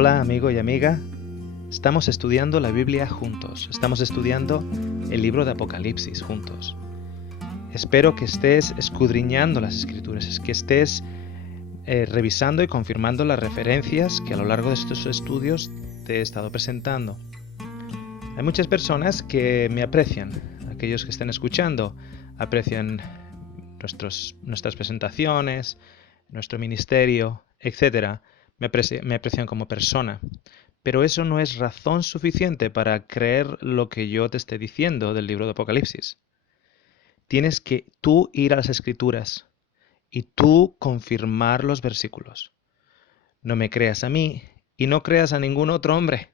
Hola amigo y amiga, estamos estudiando la Biblia juntos, estamos estudiando el libro de Apocalipsis juntos. Espero que estés escudriñando las Escrituras, que estés revisando y confirmando las referencias que a lo largo de estos estudios te he estado presentando. Hay muchas personas que me aprecian, aquellos que están escuchando, aprecian nuestras presentaciones, nuestro ministerio, etc. Me aprecian como persona, pero eso no es razón suficiente para creer lo que yo te esté diciendo del libro de Apocalipsis. Tienes que tú ir a las Escrituras y tú confirmar los versículos. No me creas a mí y no creas a ningún otro hombre,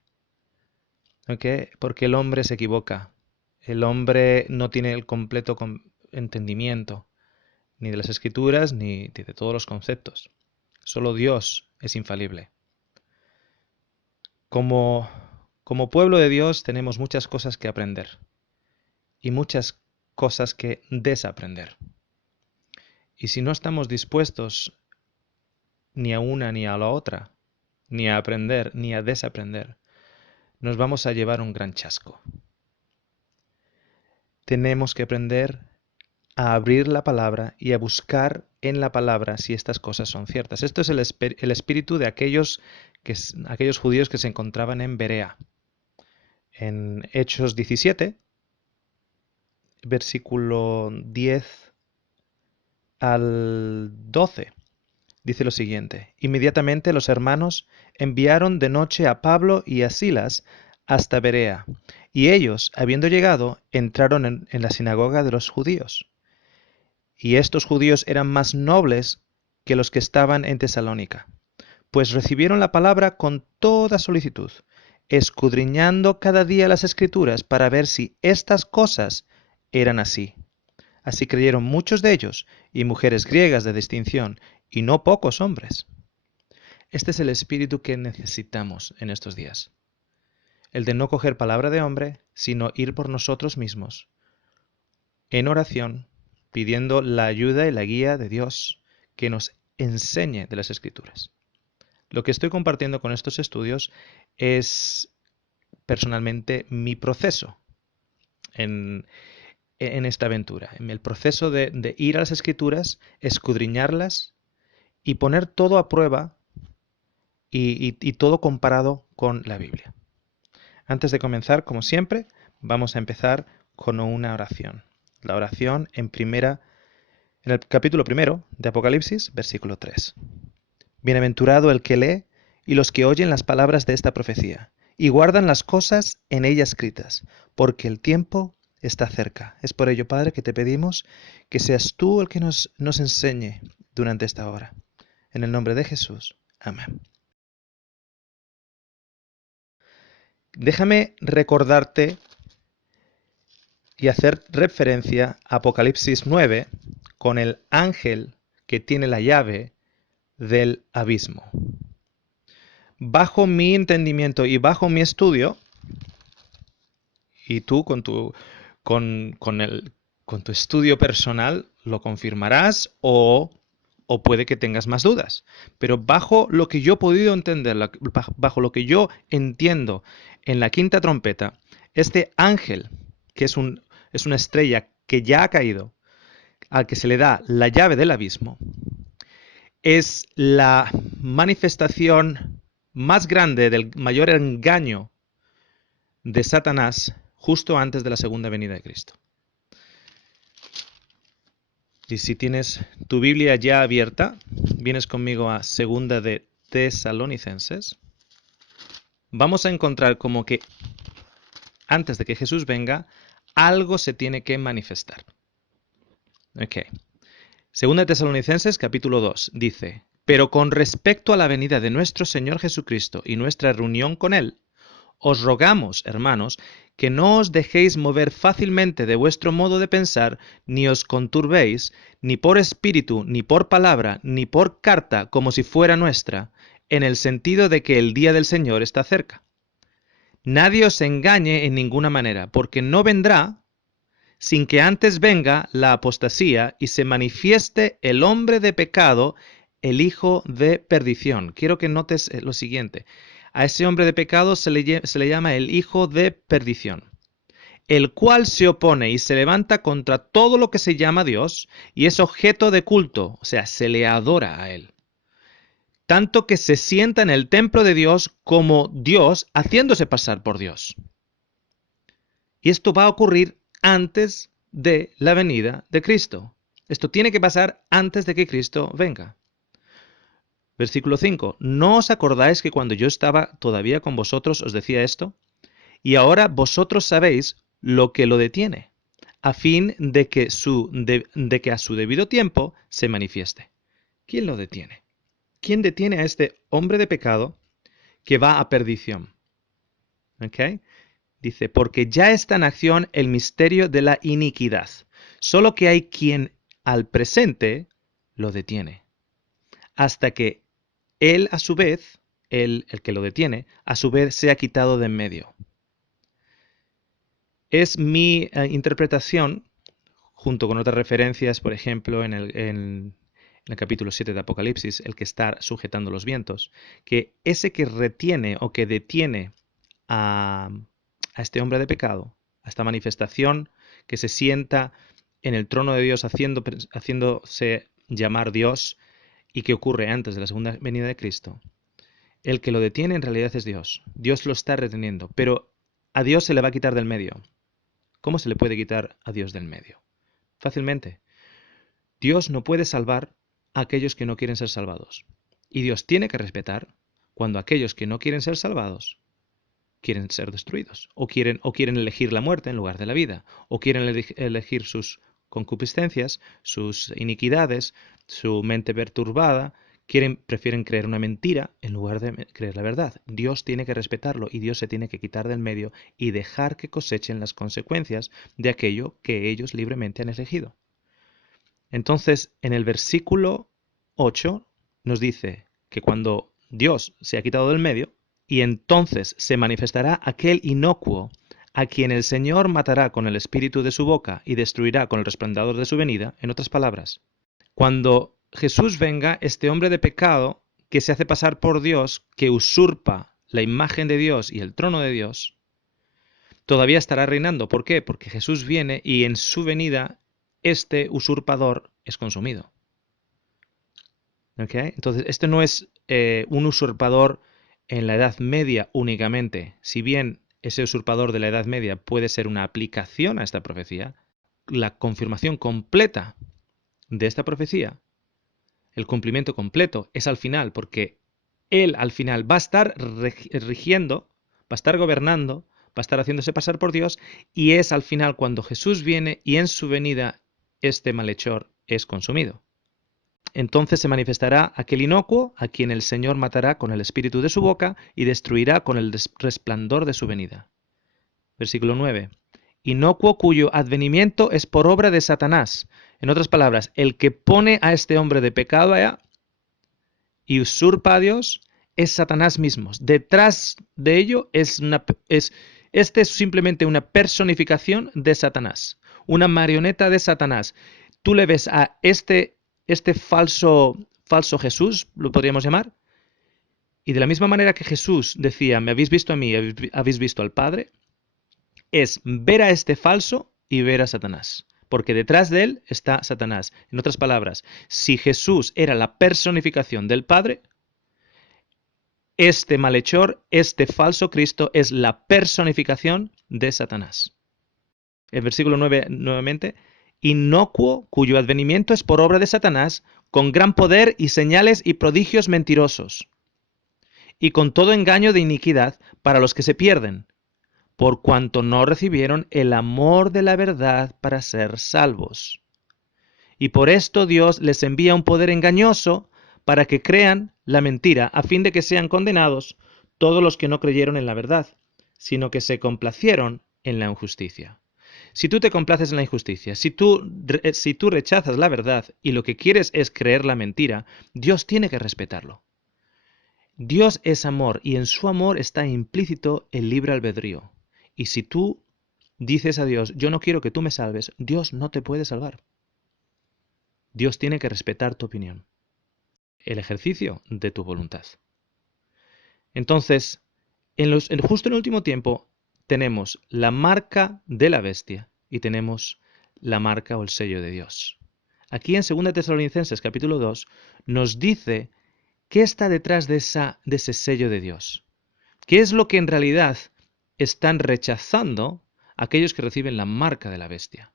¿ok? Porque el hombre se equivoca. El hombre no tiene el completo entendimiento ni de las Escrituras ni de todos los conceptos. Solo Dios es infalible. Como pueblo de Dios tenemos muchas cosas que aprender y muchas cosas que desaprender. Y si no estamos dispuestos ni a una ni a la otra, ni a aprender ni a desaprender, nos vamos a llevar un gran chasco. Tenemos que aprender a abrir la palabra y a buscar en la palabra si estas cosas son ciertas. Esto es el espíritu de aquellos judíos que se encontraban en Berea. En Hechos 17, versículo 10 al 12, dice lo siguiente: Inmediatamente los hermanos enviaron de noche a Pablo y a Silas hasta Berea, y ellos, habiendo llegado, entraron en la sinagoga de los judíos. Y estos judíos eran más nobles que los que estaban en Tesalónica, pues recibieron la palabra con toda solicitud, escudriñando cada día las Escrituras para ver si estas cosas eran así. Así creyeron muchos de ellos, y mujeres griegas de distinción, y no pocos hombres. Este es el espíritu que necesitamos en estos días. El de no coger palabra de hombre, sino ir por nosotros mismos, en oración, pidiendo la ayuda y la guía de Dios, que nos enseñe de las Escrituras. Lo que estoy compartiendo con estos estudios es personalmente mi proceso en esta aventura, en el proceso de ir a las Escrituras, escudriñarlas y poner todo a prueba y todo comparado con la Biblia. Antes de comenzar, como siempre, vamos a empezar con una oración. La oración en el capítulo 1 de Apocalipsis, versículo 3. Bienaventurado el que lee y los que oyen las palabras de esta profecía y guardan las cosas en ella escritas, porque el tiempo está cerca. Es por ello, Padre, que te pedimos que seas tú el que nos enseñe durante esta hora. En el nombre de Jesús. Amén. Déjame recordarte y hacer referencia a Apocalipsis 9 con el ángel que tiene la llave del abismo. Bajo mi entendimiento y bajo mi estudio, y tú con tu estudio personal lo confirmarás o puede que tengas más dudas. Pero bajo lo que yo he podido entender, bajo lo que yo entiendo en la quinta trompeta, este ángel, que es una estrella que ya ha caído, al que se le da la llave del abismo, es la manifestación más grande del mayor engaño de Satanás justo antes de la segunda venida de Cristo. Y si tienes tu Biblia ya abierta, vienes conmigo a segunda de Tesalonicenses. Vamos a encontrar como que antes de que Jesús venga, algo se tiene que manifestar. Ok. Segunda de Tesalonicenses, capítulo 2, dice: Pero con respecto a la venida de nuestro Señor Jesucristo y nuestra reunión con Él, os rogamos, hermanos, que no os dejéis mover fácilmente de vuestro modo de pensar, ni os conturbéis, ni por espíritu, ni por palabra, ni por carta, como si fuera nuestra, en el sentido de que el día del Señor está cerca. Nadie os engañe en ninguna manera, porque no vendrá sin que antes venga la apostasía y se manifieste el hombre de pecado, el hijo de perdición. Quiero que notes lo siguiente. A ese hombre de pecado se le llama el hijo de perdición, el cual se opone y se levanta contra todo lo que se llama Dios y es objeto de culto, o sea, se le adora a él. Tanto que se sienta en el templo de Dios como Dios, haciéndose pasar por Dios. Y esto va a ocurrir antes de la venida de Cristo. Esto tiene que pasar antes de que Cristo venga. Versículo 5. ¿No os acordáis que cuando yo estaba todavía con vosotros os decía esto? Y ahora vosotros sabéis lo que lo detiene, a fin de que, a su debido tiempo se manifieste. ¿Quién lo detiene? ¿Quién detiene a este hombre de pecado que va a perdición? ¿Ok? Dice, porque ya está en acción el misterio de la iniquidad, solo que hay quien al presente lo detiene, hasta que él a su vez, el que lo detiene, a su vez sea quitado de en medio. Es mi interpretación, junto con otras referencias, por ejemplo, en el capítulo 7 de Apocalipsis, el que está sujetando los vientos, que ese que retiene o que detiene a este hombre de pecado, a esta manifestación que se sienta en el trono de Dios haciéndose llamar Dios y que ocurre antes de la segunda venida de Cristo, el que lo detiene en realidad es Dios. Dios lo está reteniendo, pero a Dios se le va a quitar del medio. ¿Cómo se le puede quitar a Dios del medio? Fácilmente. Dios no puede salvar a aquellos que no quieren ser salvados. Y Dios tiene que respetar cuando aquellos que no quieren ser salvados quieren ser destruidos, o quieren elegir la muerte en lugar de la vida, o quieren elegir sus concupiscencias, sus iniquidades, su mente perturbada, prefieren creer una mentira en lugar de creer la verdad. Dios tiene que respetarlo y Dios se tiene que quitar del medio y dejar que cosechen las consecuencias de aquello que ellos libremente han elegido. Entonces, en el versículo 8 nos dice que cuando Dios se ha quitado del medio, y entonces se manifestará aquel inocuo a quien el Señor matará con el espíritu de su boca y destruirá con el resplandor de su venida. En otras palabras, cuando Jesús venga, este hombre de pecado que se hace pasar por Dios, que usurpa la imagen de Dios y el trono de Dios, todavía estará reinando. ¿Por qué? Porque Jesús viene y en su venida este usurpador es consumido. ¿Okay? Entonces, este no es un usurpador en la Edad Media únicamente. Si bien ese usurpador de la Edad Media puede ser una aplicación a esta profecía, la confirmación completa de esta profecía, el cumplimiento completo, es al final, porque él al final va a estar rigiendo, va a estar gobernando, va a estar haciéndose pasar por Dios, y es al final cuando Jesús viene y en su venida este malhechor es consumido. Entonces se manifestará aquel inocuo a quien el Señor matará con el espíritu de su boca y destruirá con el resplandor de su venida. Versículo 9. Inocuo cuyo advenimiento es por obra de Satanás. En otras palabras, el que pone a este hombre de pecado allá y usurpa a Dios es Satanás mismo. Detrás de ello este es simplemente una personificación de Satanás, una marioneta de Satanás. Tú le ves a este falso Jesús, lo podríamos llamar, y de la misma manera que Jesús decía, me habéis visto a mí, habéis visto al Padre, es ver a este falso y ver a Satanás. Porque detrás de él está Satanás. En otras palabras, si Jesús era la personificación del Padre, este malhechor, este falso Cristo, es la personificación de Satanás. El versículo 9 nuevamente, inocuo cuyo advenimiento es por obra de Satanás, con gran poder y señales y prodigios mentirosos, y con todo engaño de iniquidad para los que se pierden, por cuanto no recibieron el amor de la verdad para ser salvos. Y por esto Dios les envía un poder engañoso para que crean la mentira, a fin de que sean condenados todos los que no creyeron en la verdad, sino que se complacieron en la injusticia. Si tú te complaces en la injusticia, si tú rechazas la verdad y lo que quieres es creer la mentira, Dios tiene que respetarlo. Dios es amor y en su amor está implícito el libre albedrío. Y si tú dices a Dios, yo no quiero que tú me salves, Dios no te puede salvar. Dios tiene que respetar tu opinión, el ejercicio de tu voluntad. Entonces, Justo en el último tiempo tenemos la marca de la bestia y tenemos la marca o el sello de Dios. Aquí en 2 Tesalonicenses capítulo 2 nos dice qué está detrás de ese sello de Dios. ¿Qué es lo que en realidad están rechazando aquellos que reciben la marca de la bestia?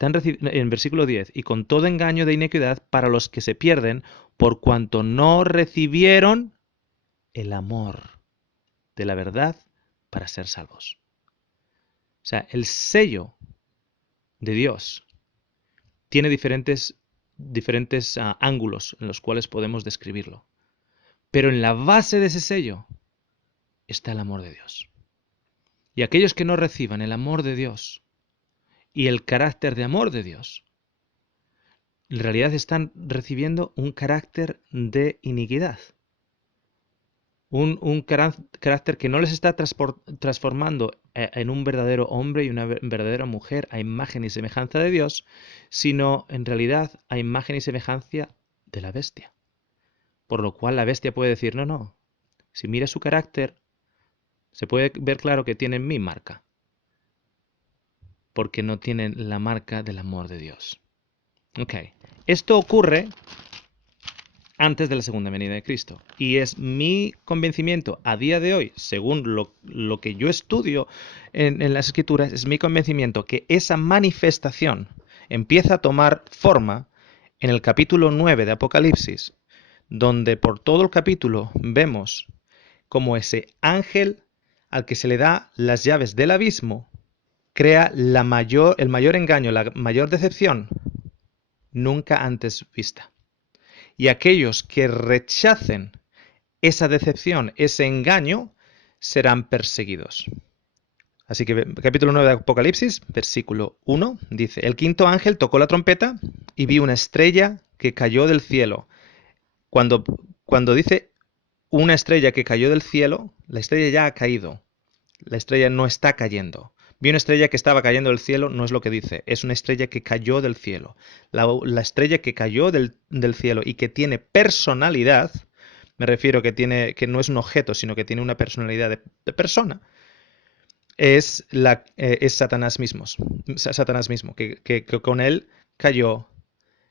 En versículo 10, y con todo engaño de iniquidad para los que se pierden, por cuanto no recibieron el amor de la verdad para ser salvos. O sea, el sello de Dios tiene diferentes ángulos en los cuales podemos describirlo. Pero en la base de ese sello está el amor de Dios. Y aquellos que no reciban el amor de Dios y el carácter de amor de Dios, en realidad están recibiendo un carácter de iniquidad. Un carácter que no les está transformando en un verdadero hombre y una verdadera mujer a imagen y semejanza de Dios, sino en realidad a imagen y semejanza de la bestia. Por lo cual la bestia puede decir, no, no, si mira su carácter, se puede ver claro que tienen mi marca, porque no tienen la marca del amor de Dios. Ok, esto ocurre antes de la segunda venida de Cristo. Y es mi convencimiento a día de hoy, según lo que yo estudio en las Escrituras, es mi convencimiento que esa manifestación empieza a tomar forma en el capítulo 9 de Apocalipsis, donde por todo el capítulo vemos como ese ángel al que se le da las llaves del abismo crea el mayor engaño, la mayor decepción nunca antes vista. Y aquellos que rechacen esa decepción, ese engaño, serán perseguidos. Así que capítulo 9 de Apocalipsis, versículo 1, dice, el quinto ángel tocó la trompeta y vi una estrella que cayó del cielo. Cuando dice una estrella que cayó del cielo, la estrella ya ha caído. La estrella no está cayendo. Vi una estrella que estaba cayendo del cielo, no es lo que dice, es una estrella que cayó del cielo. La estrella que cayó del cielo y que tiene personalidad, me refiero que no es un objeto, sino que tiene una personalidad de persona, es Satanás mismo, que con él cayó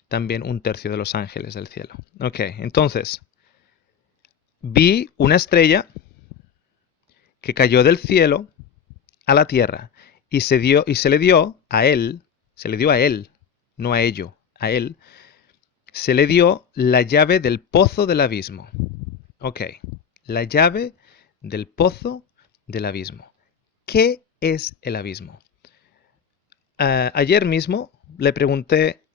también un tercio de los ángeles del cielo. Ok, entonces, vi una estrella que cayó del cielo a la tierra y se le dio a él, no a ello, a él, se le dio la llave del pozo del abismo. Ok, la llave del pozo del abismo. ¿Qué es el abismo? Ayer mismo le pregunté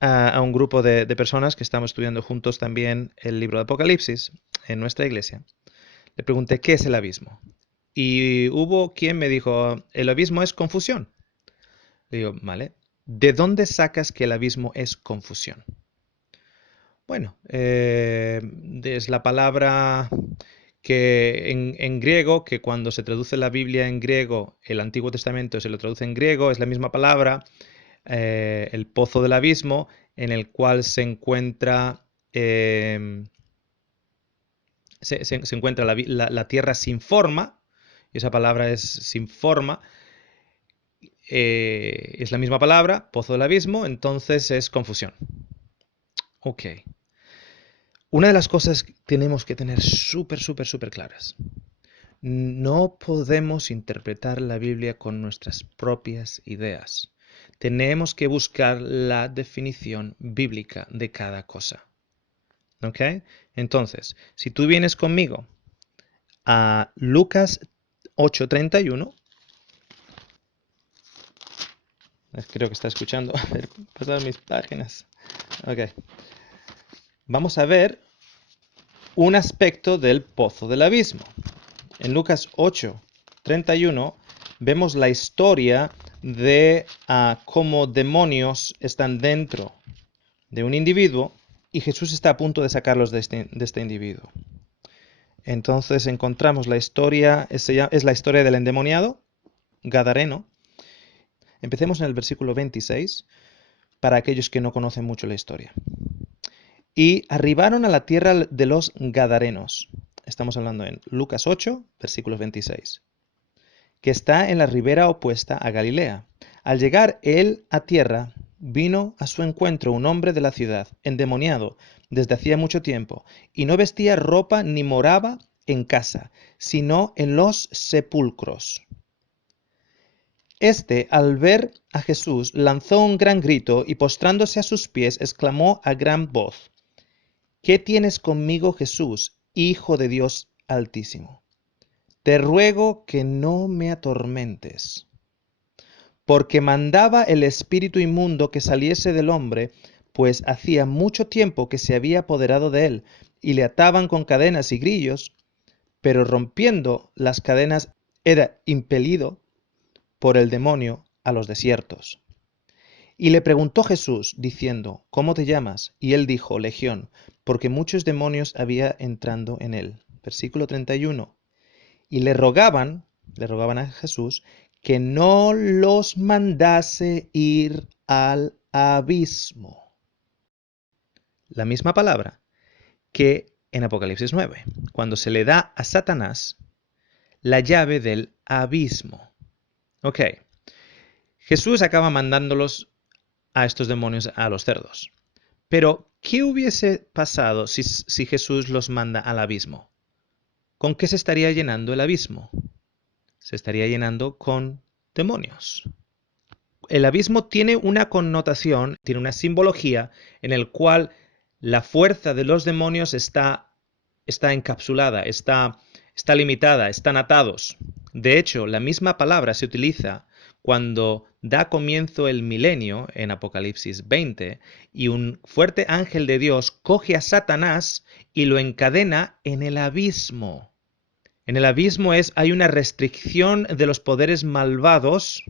a un grupo de personas que estamos estudiando juntos también el libro de Apocalipsis en nuestra iglesia. Le pregunté, ¿qué es el abismo? Y hubo quien me dijo, el abismo es confusión. Le digo, vale, ¿de dónde sacas que el abismo es confusión? Bueno, es la palabra que en griego, que cuando se traduce la Biblia en griego, el Antiguo Testamento se lo traduce en griego, es la misma palabra, el pozo del abismo, en el cual se encuentra, se encuentra la tierra sin forma, y esa palabra es sin forma, es la misma palabra, pozo del abismo, entonces es confusión. Ok. Una de las cosas que tenemos que tener súper claras. No podemos interpretar la Biblia con nuestras propias ideas. Tenemos que buscar la definición bíblica de cada cosa. ¿Ok? Entonces, si tú vienes conmigo a Lucas 8:31, creo que está escuchando. A ver, pasar mis páginas. Ok. Vamos a ver un aspecto del pozo del abismo. En Lucas 8:31 vemos la historia de cómo demonios están dentro de un individuo y Jesús está a punto de sacarlos de este individuo. Entonces encontramos la historia, es la historia del endemoniado gadareno. Empecemos en el versículo 26 para aquellos que no conocen mucho la historia. Y arribaron a la tierra de los Gadarenos. estamos hablando en Lucas 8, versículos 26, que está en la ribera opuesta a Galilea. Al llegar él a tierra, vino a su encuentro un hombre de la ciudad, endemoniado desde hacía mucho tiempo, y no vestía ropa ni moraba en casa, sino en los sepulcros. Este, al ver a Jesús, lanzó un gran grito y postrándose a sus pies, exclamó a gran voz: ¿Qué tienes conmigo, Jesús, Hijo de Dios Altísimo? Te ruego que no me atormentes. Porque mandaba el espíritu inmundo que saliese del hombre, pues hacía mucho tiempo que se había apoderado de él, y le ataban con cadenas y grillos, pero rompiendo las cadenas era impelido por el demonio a los desiertos. Y le preguntó Jesús, diciendo: ¿Cómo te llamas? Y él dijo: Legión, porque muchos demonios había entrando en él. Versículo 31. Y le rogaban a Jesús, que no los mandase ir al abismo. La misma palabra que en Apocalipsis 9, cuando se le da a Satanás la llave del abismo. Ok, Jesús acaba mandándolos a estos demonios a los cerdos. Pero, ¿qué hubiese pasado si Jesús los manda al abismo? ¿Con qué se estaría llenando el abismo? Se estaría llenando con demonios. El abismo tiene una connotación, tiene una simbología en el cual la fuerza de los demonios está encapsulada, está limitada, están atados. De hecho, la misma palabra se utiliza cuando da comienzo el milenio en Apocalipsis 20 y un fuerte ángel de Dios coge a Satanás y lo encadena en el abismo. En el abismo hay una restricción de los poderes malvados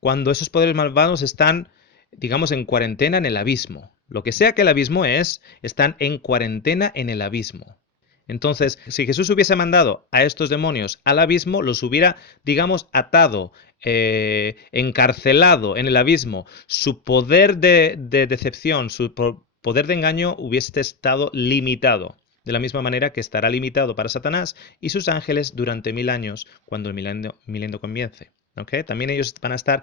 cuando esos poderes malvados están, digamos, en cuarentena en el abismo. Lo que sea que el abismo están en cuarentena en el abismo. Entonces, si Jesús hubiese mandado a estos demonios al abismo, los hubiera, digamos, atado, encarcelado en el abismo, su poder de decepción, su poder de engaño hubiese estado limitado. De la misma manera que estará limitado para Satanás y sus ángeles durante 1000 años, cuando el milenio comience. ¿Okay? También ellos van a estar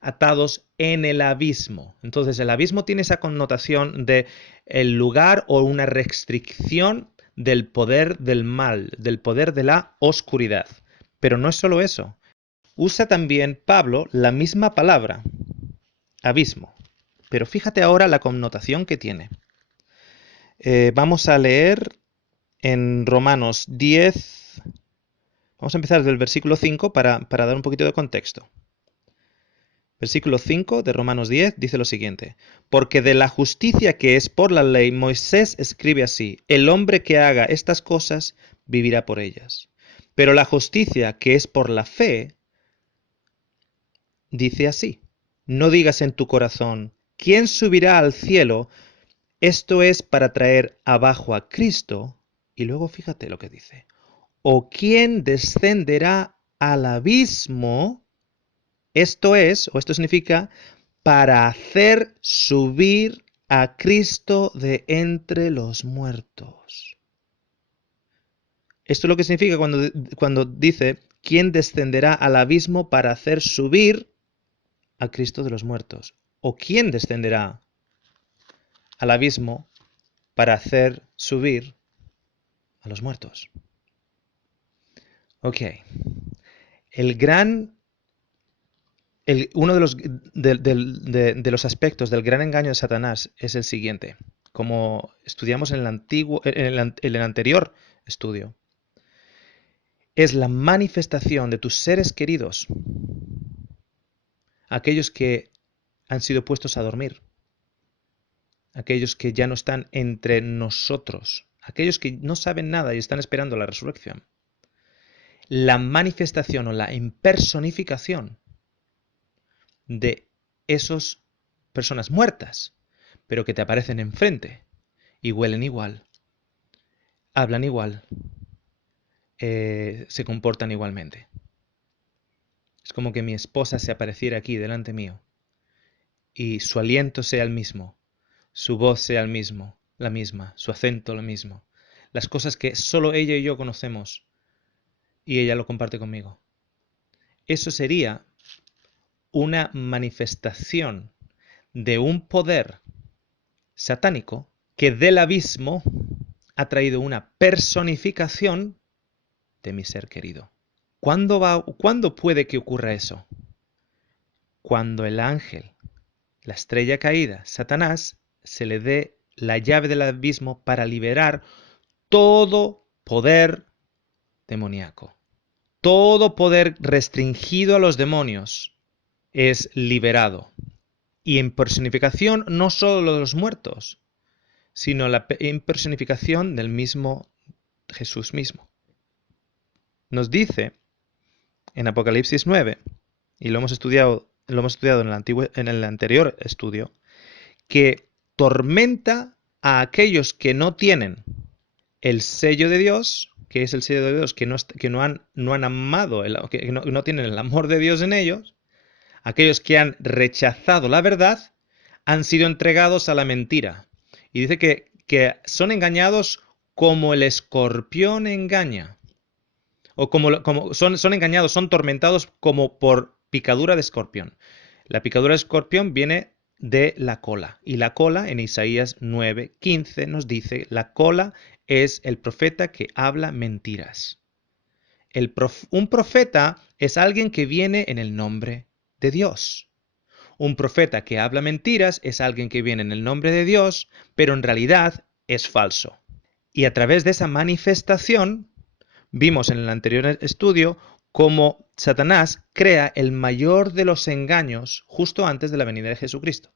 atados en el abismo. Entonces, el abismo tiene esa connotación de el lugar o una restricción del poder del mal, del poder de la oscuridad. Pero no es solo eso. Usa también Pablo la misma palabra, abismo. Pero fíjate ahora la connotación que tiene. Vamos a leer en Romanos 10. Vamos a empezar del versículo 5 para dar un poquito de contexto. Versículo 5 de Romanos 10 dice lo siguiente: Porque de la justicia que es por la ley, Moisés escribe así: el hombre que haga estas cosas vivirá por ellas. Pero la justicia que es por la fe dice así: no digas en tu corazón, ¿quién subirá al cielo? Esto es para traer abajo a Cristo. Y luego fíjate lo que dice: ¿o quién descenderá al abismo? Esto significa para hacer subir a Cristo de entre los muertos. Esto es lo que significa cuando dice: ¿quién descenderá al abismo para hacer subir a Cristo de los muertos? ¿O quién descenderá al abismo para hacer subir a los muertos? Ok. Uno de los aspectos del gran engaño de Satanás es el siguiente, como estudiamos en el anterior estudio. Es la manifestación de tus seres queridos, aquellos que han sido puestos a dormir, aquellos que ya no están entre nosotros, aquellos que no saben nada y están esperando la resurrección. La manifestación o la impersonificación de esas personas muertas, pero que te aparecen enfrente y huelen igual, hablan igual, se comportan igualmente. Es como que mi esposa se apareciera aquí delante mío y su aliento sea el mismo, su voz sea la misma, su acento lo mismo, las cosas que solo ella y yo conocemos, y ella lo comparte conmigo. Eso sería una manifestación de un poder satánico que del abismo ha traído una personificación de mi ser querido. ¿Cuándo puede que ocurra eso? Cuando el ángel, la estrella caída, Satanás, se le dé la llave del abismo para liberar todo poder demoníaco. Todo poder restringido a los demonios es liberado. Y en personificación no solo de los muertos, sino la impersonificación del mismo Jesús mismo. Nos dice en Apocalipsis 9, y lo hemos estudiado en el anterior estudio, que tormenta a aquellos que no tienen el sello de Dios, que es el sello de Dios, que no han amado, que no tienen el amor de Dios en ellos, aquellos que han rechazado la verdad, han sido entregados a la mentira. Y dice que son engañados como el escorpión engaña. O como son engañados, son tormentados como por picadura de escorpión. La picadura de escorpión viene de la cola. Y la cola, en Isaías 9:15, nos dice, la cola es el profeta que habla mentiras. Un profeta es alguien que viene en el nombre de Dios. Un profeta que habla mentiras es alguien que viene en el nombre de Dios, pero en realidad es falso. Y a través de esa manifestación, vimos en el anterior estudio cómo Satanás crea el mayor de los engaños justo antes de la venida de Jesucristo.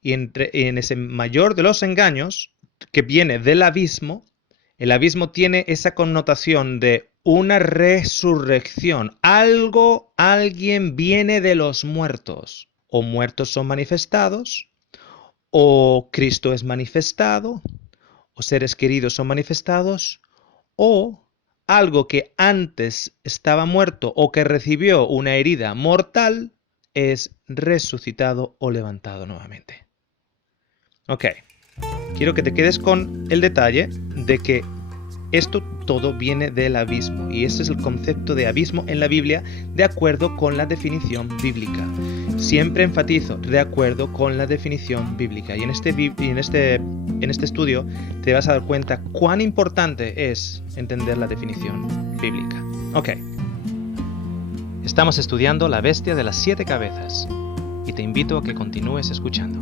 Y en ese mayor de los engaños, que viene del abismo, el abismo tiene esa connotación de una resurrección. Alguien viene de los muertos. O muertos son manifestados, o Cristo es manifestado, o seres queridos son manifestados, o algo que antes estaba muerto o que recibió una herida mortal es resucitado o levantado nuevamente. Ok, quiero que te quedes con el detalle de que esto todo viene del abismo, y ese es el concepto de abismo en la Biblia de acuerdo con la definición bíblica. Siempre enfatizo, de acuerdo con la definición bíblica. Y en este estudio te vas a dar cuenta cuán importante es entender la definición bíblica. Ok. Estamos estudiando la bestia de las 7 cabezas y te invito a que continúes escuchando.